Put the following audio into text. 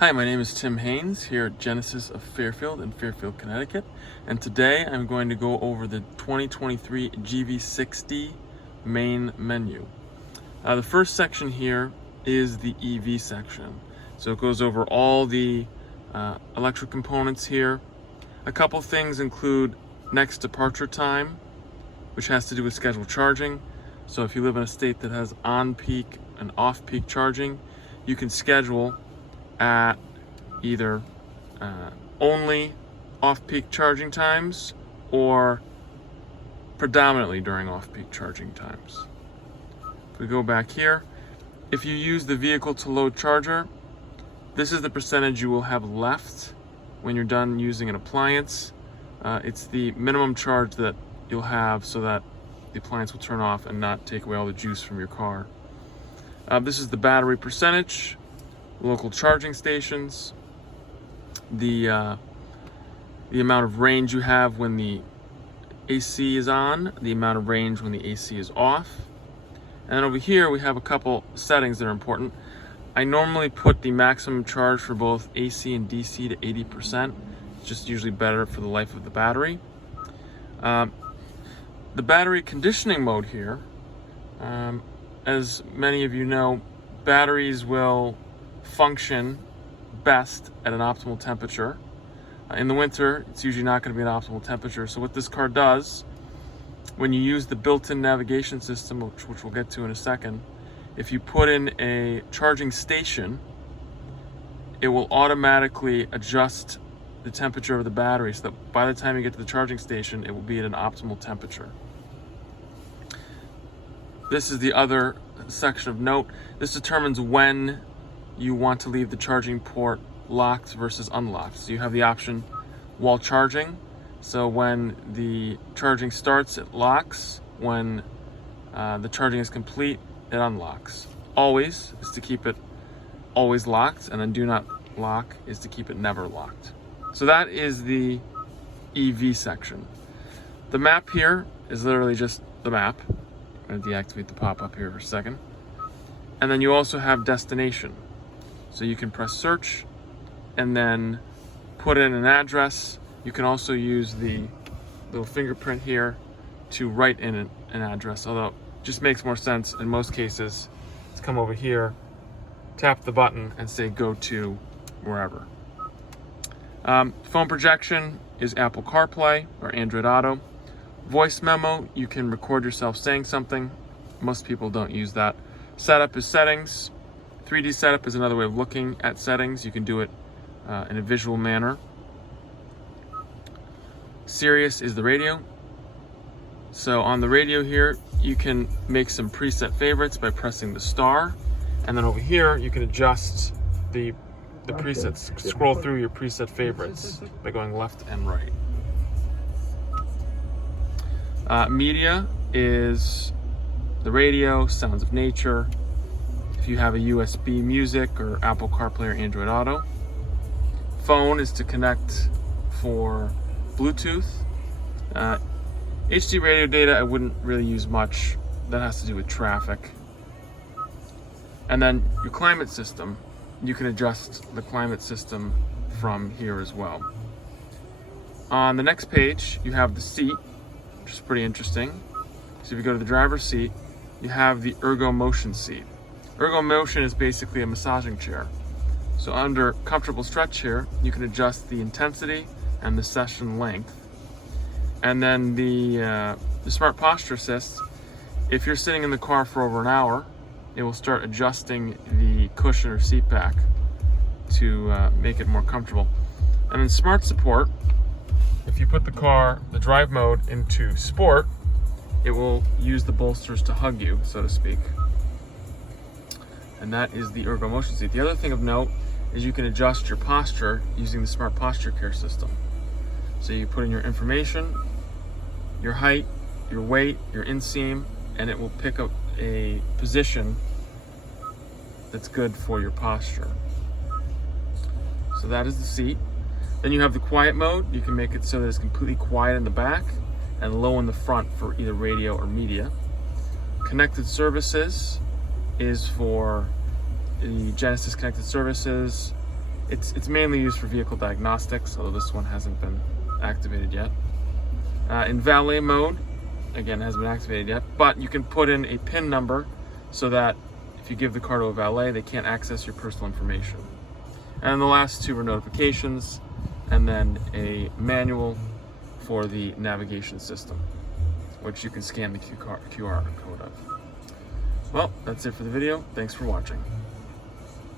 Hi, my name is Tim Haynes here at Genesis of Fairfield in Fairfield, Connecticut, and today I'm going to go over the 2023 GV60 main menu. The first section here is the EV section, so it goes over all the electric components here. A couple things include next departure time, which has to do with scheduled charging. So if you live in a state that has on-peak and off-peak charging, you can schedule at either only off-peak charging times or predominantly during off-peak charging times. If we go back here, if you use the vehicle to load charger, this is the percentage you will have left when you're done using an appliance. It's the minimum charge that you'll have so that the appliance will turn off and not take away all the juice from your car. This is the battery percentage, local charging stations, the amount of range you have when the AC is on, the amount of range when the AC is off. And then over here we have a couple settings that are important. I normally put the maximum charge for both AC and DC to 80%. It's just usually better for the life of the battery. The battery conditioning mode here, as many of you know, batteries will function best at an optimal temperature. In the winter, it's usually not going to be an optimal temperature. So what this car does, when you use the built-in navigation system, which we'll get to in a second, if you put in a charging station, it will automatically adjust the temperature of the battery so that by the time you get to the charging station, it will be at an optimal temperature. This is the other section of note. This determines when you want to leave the charging port locked versus unlocked. So you have the option while charging. So when the charging starts, it locks. When the charging is complete, it unlocks. Always is to keep it always locked, and then do not lock is to keep it never locked. So that is the EV section. The map here is literally just the map. I'm going to deactivate the pop-up here for a second. And then you also have destination. So you can press search and then put in an address. You can also use the little fingerprint here to write in an address, although it just makes more sense in most cases to come over here, tap the button and say go to wherever. Phone projection is Apple CarPlay or Android Auto. Voice memo, you can record yourself saying something. Most people don't use that. Setup is settings. 3D setup is another way of looking at settings. You can do it in a visual manner. Sirius is the radio. So on the radio here, you can make some preset favorites by pressing the star. And then over here, you can adjust the presets, scroll through your preset favorites by going left and right. Media is the radio, sounds of nature. If you have a USB music or Apple CarPlay or Android Auto. Phone is to connect for Bluetooth. HD radio data I wouldn't really use much. That has to do with traffic. And then your climate system, you can adjust the climate system from here as well. On the next page, you have the seat, which is pretty interesting. So if you go to the driver's seat, you have the Ergo Motion seat. Ergo Motion is basically a massaging chair. So under comfortable stretch here, you can adjust the intensity and the session length. And then the Smart Posture Assist, if you're sitting in the car for over an hour, it will start adjusting the cushion or seat back to make it more comfortable. And then Smart Support, if you put the drive mode into sport, it will use the bolsters to hug you, so to speak. And that is the Ergo Motion seat. The other thing of note is you can adjust your posture using the Smart Posture Care system. So you put in your information, your height, your weight, your inseam, and it will pick up a position that's good for your posture. So that is the seat. Then you have the quiet mode. You can make it so that it's completely quiet in the back and low in the front for either radio or media. Connected services is for the Genesis Connected Services. It's mainly used for vehicle diagnostics, although this one hasn't been activated yet. In valet mode, again, it hasn't been activated yet, but you can put in a PIN number so that if you give the car to a valet, they can't access your personal information. And the last two are notifications, and then a manual for the navigation system, which you can scan the QR code of. Well, that's it for the video. Thanks for watching.